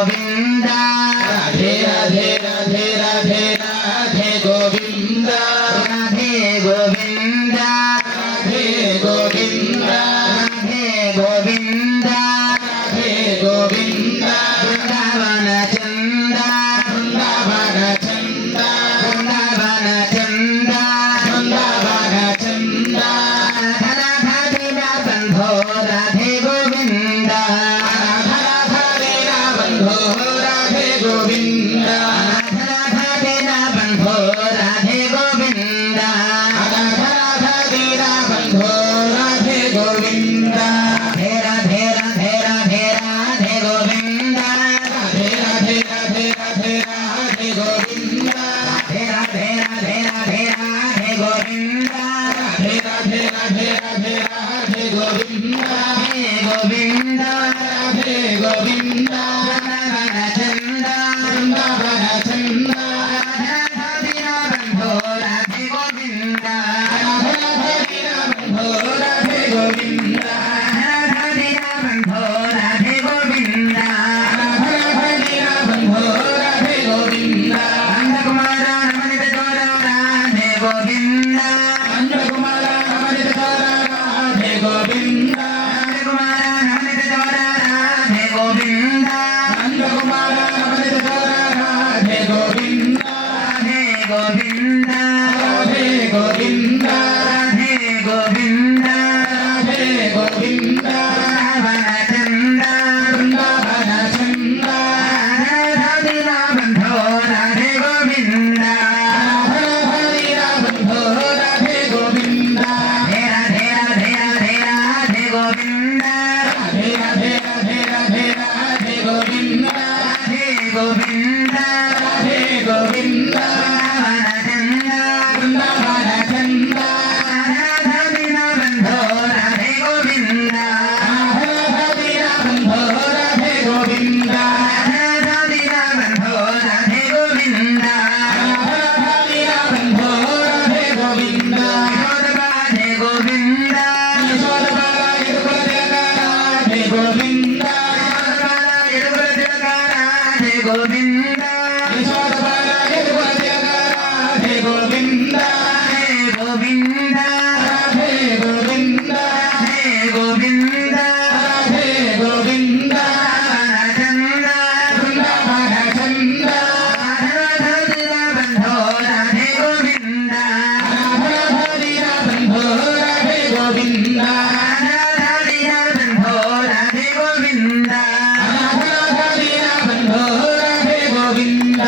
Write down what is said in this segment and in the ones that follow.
गोविंद राधे राधे राधे राधे राधे गोविंद राधे गोविंद राधे गोविंद राधे गोविंद राधे गोविंद वृंदावन चंद वृंदावन चंद वृंदावन चंद वृंदावन चंद बंधो राधे गोविंद राधे गोविंद बंधो राधे गोविंद बंधो राधे गोविंद राधे राधे राधे राधे गोविंद राधे राधे राधे राधे राधे गोविंद राधे राधे राधे राधे राधे गोविंद राधे राधे राधे राधे राधे गोविंद राधे गोविंद राधे गोविंद वृंदावन चंद वृंदावन चंद बंधो राधे गोविंद बंधो राधे गोविंद बंधो राधे गोविंद बंधो राधे गोविंद नंदकुमार नमनित गौर राधे गोविंद नंदकुमार नमनित गौर राधे गोविंद नंदकुमार नमनित गौर राधे गोविंद नंदकुमार नमनित गौर राधे गोविंद राधे गोविंद राधे गोविंद राधे गोविंद राधे गोविंद वृंदावन चंद वृंदावन चंद बंधो राधे गोविंद बंधो राधे गोविंद राधे राधे राधे राधे राधे गोविंद राधे राधे राधे राधे राधे गोविंद राधे गोविंद राधे गोविंद वृंदावन चंद बंधो राधे गोविंद बंधो राधे गोविंद बंधो राधे गोविंद बंधो राधे गोविंद राधे गोविंद राधे गोविंद राधे गोविंद राधे गोविंद राधे गोविंद राधे गोविंद राधे गोविंद राधे गोविंद चंद वृंदावन चंद बंधो राधे गोविंद बंधो राधे गोविंद बंधो राधे गोविंद बंधो राधे गोविंद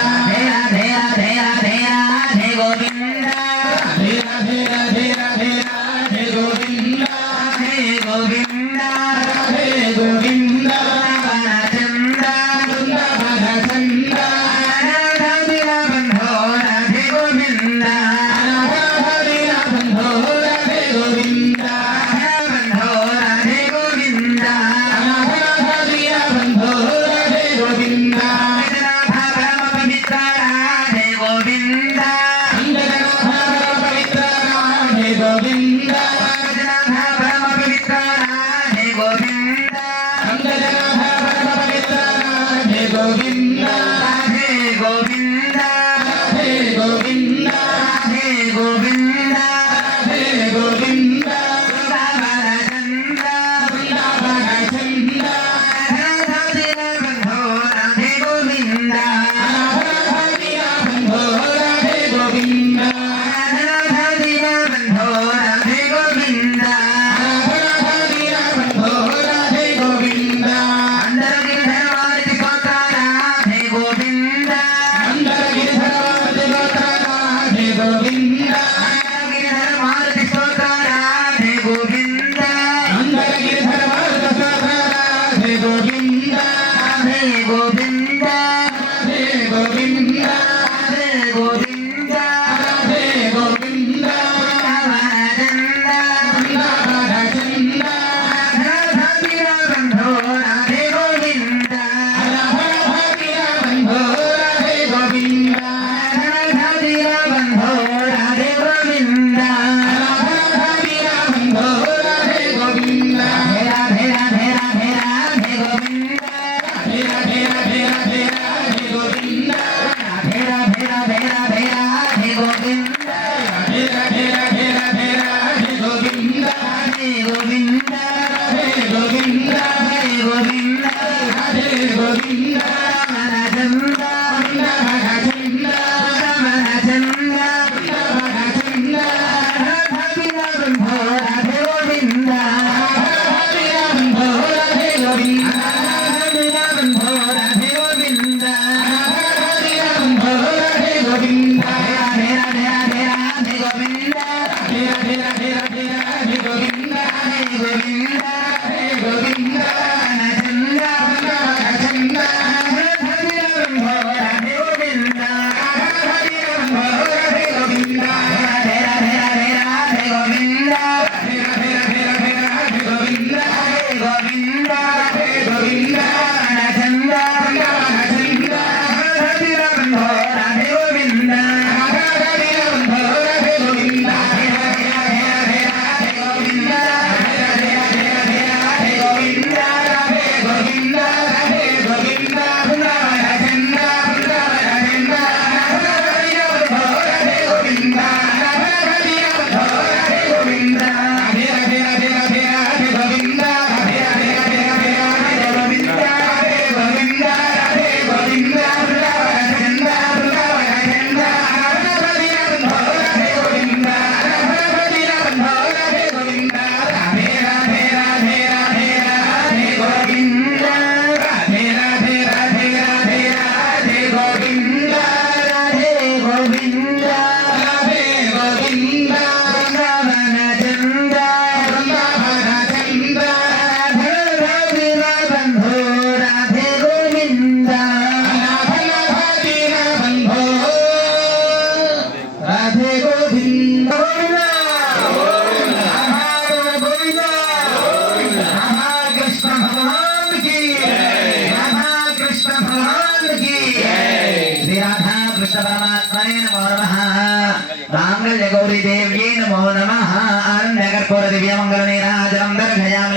परमात्मने नमो नमः मांगल्य गौरी देव्यै नमो नमः आनंद कर्पूर दिव्य मंगल नीराजनं दर्शयामि।